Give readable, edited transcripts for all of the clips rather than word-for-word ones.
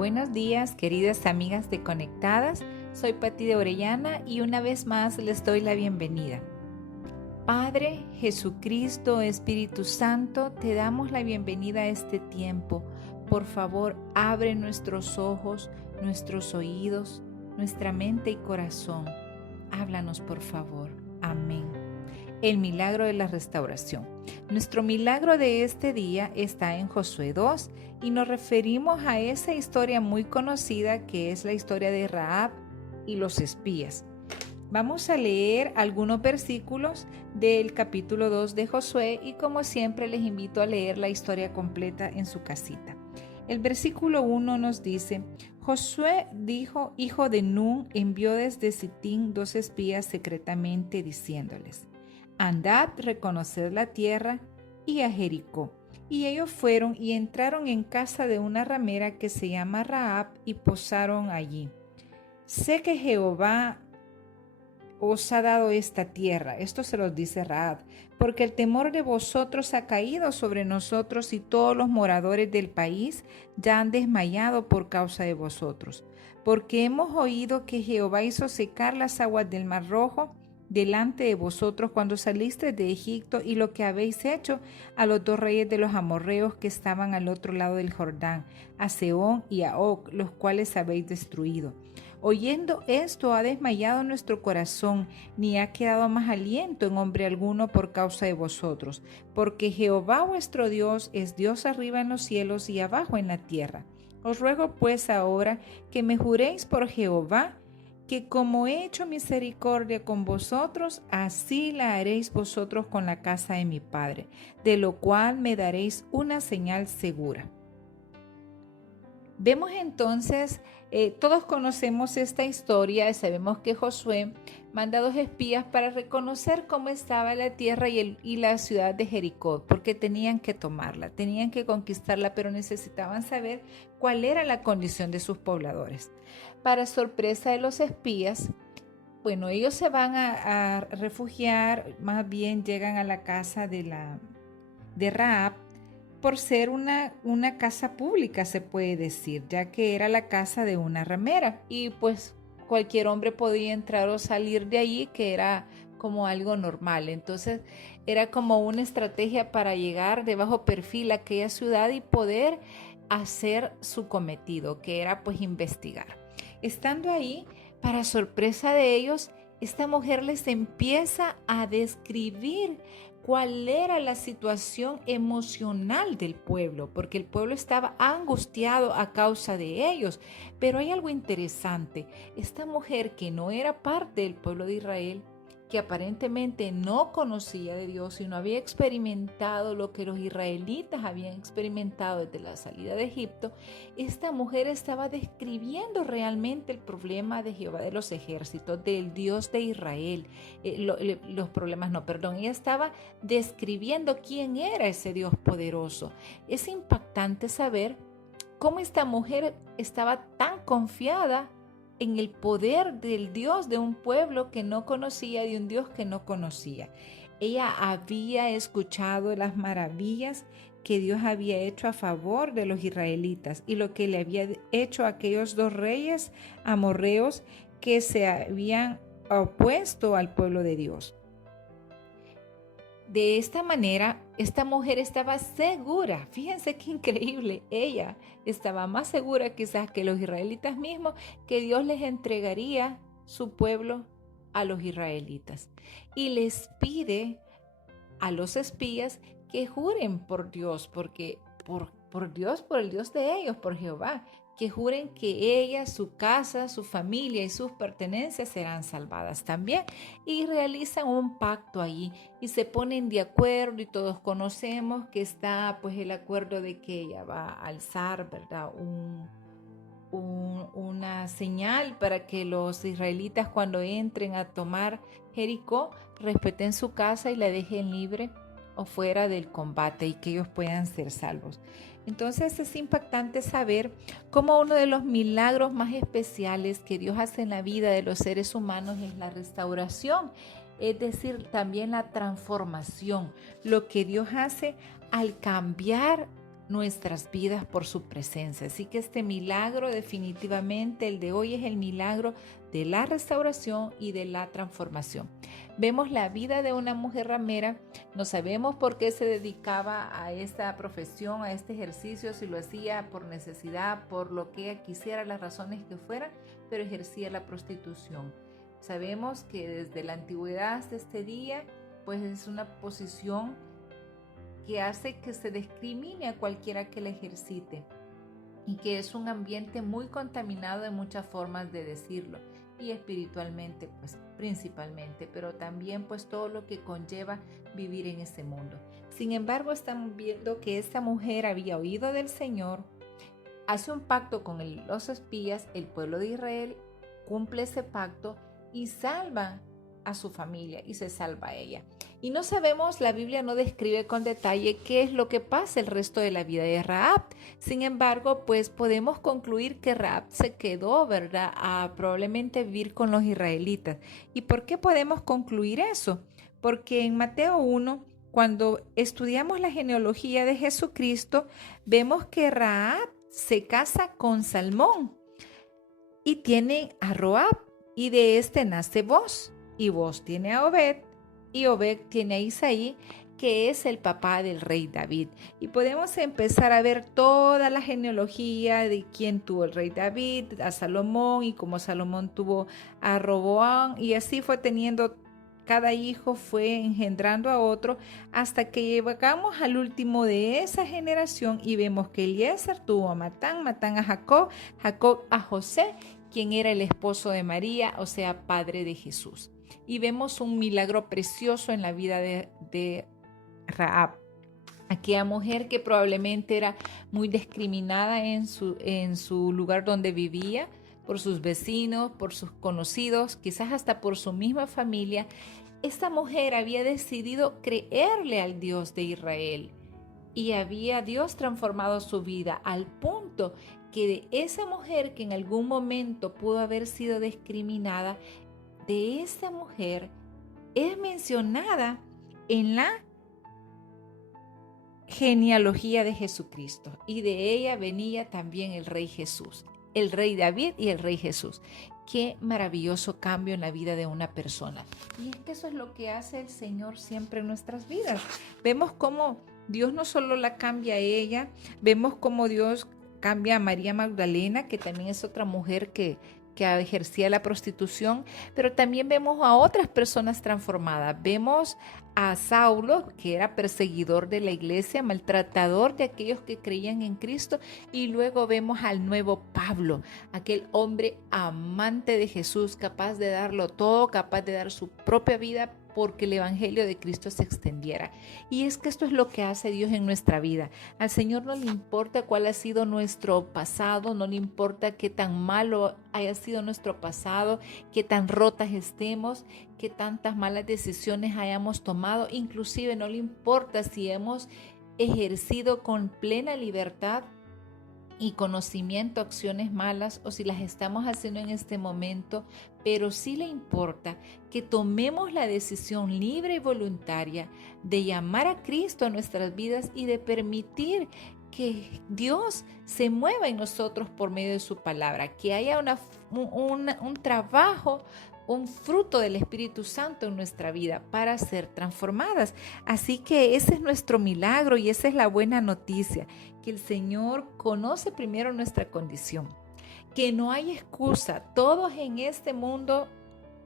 Buenos días, queridas amigas de Conectadas. Soy Pati de Orellana y una vez más les doy la bienvenida. Padre, Jesucristo, Espíritu Santo, te damos la bienvenida a este tiempo. Por favor, abre nuestros ojos, nuestros oídos, nuestra mente y corazón. Háblanos, por favor. Amén. El milagro de la restauración. Nuestro milagro de este día está en Josué 2 y nos referimos a esa historia muy conocida que es la historia de Rahab y los espías. Vamos a leer algunos versículos del capítulo 2 de Josué y como siempre les invito a leer la historia completa en su casita. El versículo 1 nos dice: Josué dijo, hijo de Nun, envió desde Sitín 2 espías secretamente diciéndoles: andad, reconoced la tierra y a Jericó. Y ellos fueron y entraron en casa de una ramera que se llama Rahab y posaron allí. Sé que Jehová os ha dado esta tierra, esto se los dice Rahab, porque el temor de vosotros ha caído sobre nosotros y todos los moradores del país ya han desmayado por causa de vosotros, porque hemos oído que Jehová hizo secar las aguas del Mar Rojo delante de vosotros cuando salisteis de Egipto y lo que habéis hecho a los 2 reyes de los amorreos que estaban al otro lado del Jordán, a Sehón y a Og, los cuales habéis destruido. Oyendo esto ha desmayado nuestro corazón, ni ha quedado más aliento en hombre alguno por causa de vosotros, porque Jehová vuestro Dios es Dios arriba en los cielos y abajo en la tierra. Os ruego pues ahora que me juréis por Jehová, que como he hecho misericordia con vosotros, así la haréis vosotros con la casa de mi padre, de lo cual me daréis una señal segura. Vemos entonces, todos conocemos esta historia y sabemos que Josué manda 2 espías para reconocer cómo estaba la tierra y la ciudad de Jericó, porque tenían que tomarla, tenían que conquistarla, pero necesitaban saber cuál era la condición de sus pobladores. Para sorpresa de los espías, bueno, ellos se van a refugiar, más bien llegan a la casa de Rahab, por ser una casa pública, se puede decir, ya que era la casa de una ramera y pues cualquier hombre podía entrar o salir de allí, que era como algo normal. Entonces era como una estrategia para llegar de bajo perfil a aquella ciudad y poder hacer su cometido, que era pues investigar. Estando ahí, para sorpresa de ellos, esta mujer les empieza a describir cuál era la situación emocional del pueblo, porque el pueblo estaba angustiado a causa de ellos. Pero hay algo interesante, esta mujer que no era parte del pueblo de Israel, que aparentemente no conocía de Dios y no había experimentado lo que los israelitas habían experimentado desde la salida de Egipto, esta mujer estaba describiendo realmente el problema de Jehová de los ejércitos, del Dios de Israel. Ella estaba describiendo quién era ese Dios poderoso. Es impactante saber cómo esta mujer estaba tan confiada en el poder del Dios de un pueblo que no conocía, de un Dios que no conocía. Ella había escuchado las maravillas que Dios había hecho a favor de los israelitas y lo que le había hecho a aquellos 2 reyes amorreos que se habían opuesto al pueblo de Dios. De esta manera, esta mujer estaba segura, fíjense qué increíble, ella estaba más segura quizás que los israelitas mismos, que Dios les entregaría su pueblo a los israelitas. Y les pide a los espías que juren por Dios, porque por Dios, por el Dios de ellos, por Jehová, que juren que ella, su casa, su familia y sus pertenencias serán salvadas también. Y realizan un pacto allí y se ponen de acuerdo y todos conocemos que está pues el acuerdo de que ella va a alzar, ¿verdad?, una señal para que los israelitas cuando entren a tomar Jericó respeten su casa y la dejen libre o fuera del combate y que ellos puedan ser salvos. Entonces es impactante saber cómo uno de los milagros más especiales que Dios hace en la vida de los seres humanos es la restauración, es decir, también la transformación, lo que Dios hace al cambiar nuestras vidas por su presencia. Así que este milagro, definitivamente el de hoy, es el milagro de la restauración y de la transformación. Vemos la vida de una mujer ramera. No sabemos por qué se dedicaba a esta profesión, a este ejercicio, si lo hacía por necesidad, por lo que ella quisiera, las razones que fueran, pero ejercía la prostitución. Sabemos que desde la antigüedad hasta este día, pues es una posición que hace que se discrimine a cualquiera que la ejercite, y que es un ambiente muy contaminado de muchas formas de decirlo, y espiritualmente pues principalmente, pero también pues todo lo que conlleva vivir en ese mundo. Sin embargo, estamos viendo que esta mujer había oído del Señor, hace un pacto con los espías, el pueblo de Israel cumple ese pacto y salva a su familia y se salva a ella. Y no sabemos, la Biblia no describe con detalle qué es lo que pasa el resto de la vida de Rahab. Sin embargo, pues podemos concluir que Rahab se quedó, ¿verdad?, a probablemente vivir con los israelitas. ¿Y por qué podemos concluir eso? Porque en Mateo 1, cuando estudiamos la genealogía de Jesucristo, vemos que Rahab se casa con Salmón y tiene a Roab, y de este nace Boz, y Boz tiene a Obed, y Obed tiene a Isaí, que es el papá del rey David. Y podemos empezar a ver toda la genealogía de quién tuvo el rey David, a Salomón, y cómo Salomón tuvo a Roboam, y así fue teniendo, cada hijo fue engendrando a otro, hasta que llegamos al último de esa generación y vemos que Eliezer tuvo a Matán, Matán a Jacob, Jacob a José, quien era el esposo de María, o sea, padre de Jesús. Y vemos un milagro precioso en la vida de Rahab, aquella mujer que probablemente era muy discriminada en su lugar donde vivía, por sus vecinos, por sus conocidos, quizás hasta por su misma familia. Esta mujer había decidido creerle al Dios de Israel y había Dios transformado su vida al punto que de esa mujer que en algún momento pudo haber sido discriminada, de esa mujer es mencionada en la genealogía de Jesucristo, y de ella venía también el rey Jesús, el rey David y el rey Jesús. Qué maravilloso cambio en la vida de una persona. Y es que eso es lo que hace el Señor siempre en nuestras vidas. Vemos cómo Dios no solo la cambia a ella, vemos cómo Dios cambia a María Magdalena, que también es otra mujer que ejercía la prostitución, pero también vemos a otras personas transformadas. Vemos a Saulo, que era perseguidor de la iglesia, maltratador de aquellos que creían en Cristo, y luego vemos al nuevo Pablo, aquel hombre amante de Jesús, capaz de darlo todo, capaz de dar su propia vida porque el evangelio de Cristo se extendiera. Y es que esto es lo que hace Dios en nuestra vida. Al Señor no le importa cuál ha sido nuestro pasado, no le importa qué tan malo haya sido nuestro pasado, qué tan rotas estemos, qué tantas malas decisiones hayamos tomado, inclusive no le importa si hemos ejercido con plena libertad y conocimiento acciones malas o si las estamos haciendo en este momento, pero sí le importa que tomemos la decisión libre y voluntaria de llamar a Cristo a nuestras vidas y de permitir que Dios se mueva en nosotros por medio de su palabra, que haya un trabajo, un fruto del Espíritu Santo en nuestra vida para ser transformadas. Así que ese es nuestro milagro y esa es la buena noticia, que el Señor conoce primero nuestra condición, que no hay excusa. Todos en este mundo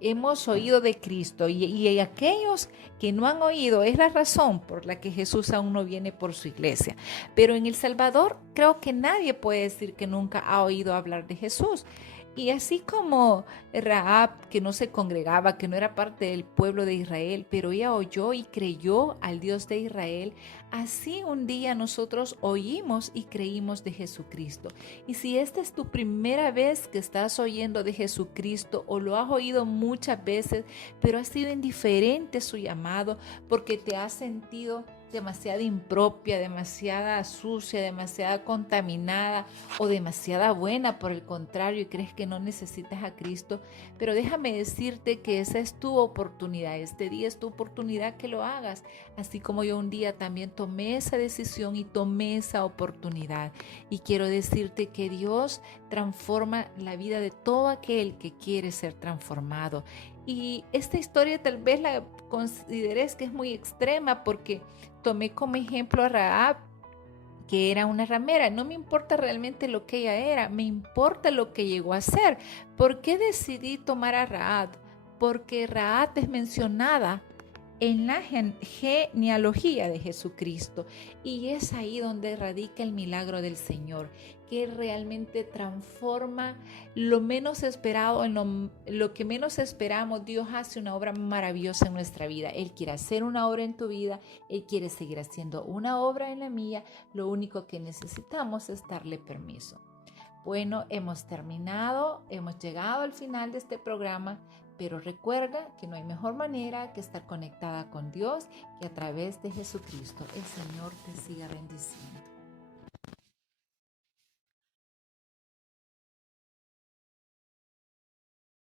hemos oído de Cristo y aquellos que no han oído es la razón por la que Jesús aún no viene por su iglesia. Pero en El Salvador creo que nadie puede decir que nunca ha oído hablar de Jesús. Y así como Rahab, que no se congregaba, que no era parte del pueblo de Israel, pero ella oyó y creyó al Dios de Israel, así un día nosotros oímos y creímos de Jesucristo. Y si esta es tu primera vez que estás oyendo de Jesucristo o lo has oído muchas veces, pero ha sido indiferente su llamado porque te has sentido demasiada impropia, demasiada sucia, demasiada contaminada o demasiada buena, por el contrario, y crees que no necesitas a Cristo. Pero déjame decirte que esa es tu oportunidad, este día es tu oportunidad que lo hagas, así como yo un día también tomé esa decisión y tomé esa oportunidad. Y quiero decirte que Dios transforma la vida de todo aquel que quiere ser transformado. Y esta historia tal vez la consideres que es muy extrema porque tomé como ejemplo a Rahab, que era una ramera. No me importa realmente lo que ella era, me importa lo que llegó a ser. ¿Por qué decidí tomar a Rahab? Porque Rahab es mencionada en la genealogía de Jesucristo, y es ahí donde radica el milagro del Señor, que realmente transforma lo menos esperado en lo que menos esperamos. Dios hace una obra maravillosa en nuestra vida. Él quiere hacer una obra en tu vida, Él quiere seguir haciendo una obra en la mía. Lo único que necesitamos es darle permiso. Bueno, hemos terminado, hemos llegado al final de este programa, pero recuerda que no hay mejor manera que estar conectada con Dios que a través de Jesucristo. El Señor te siga bendiciendo.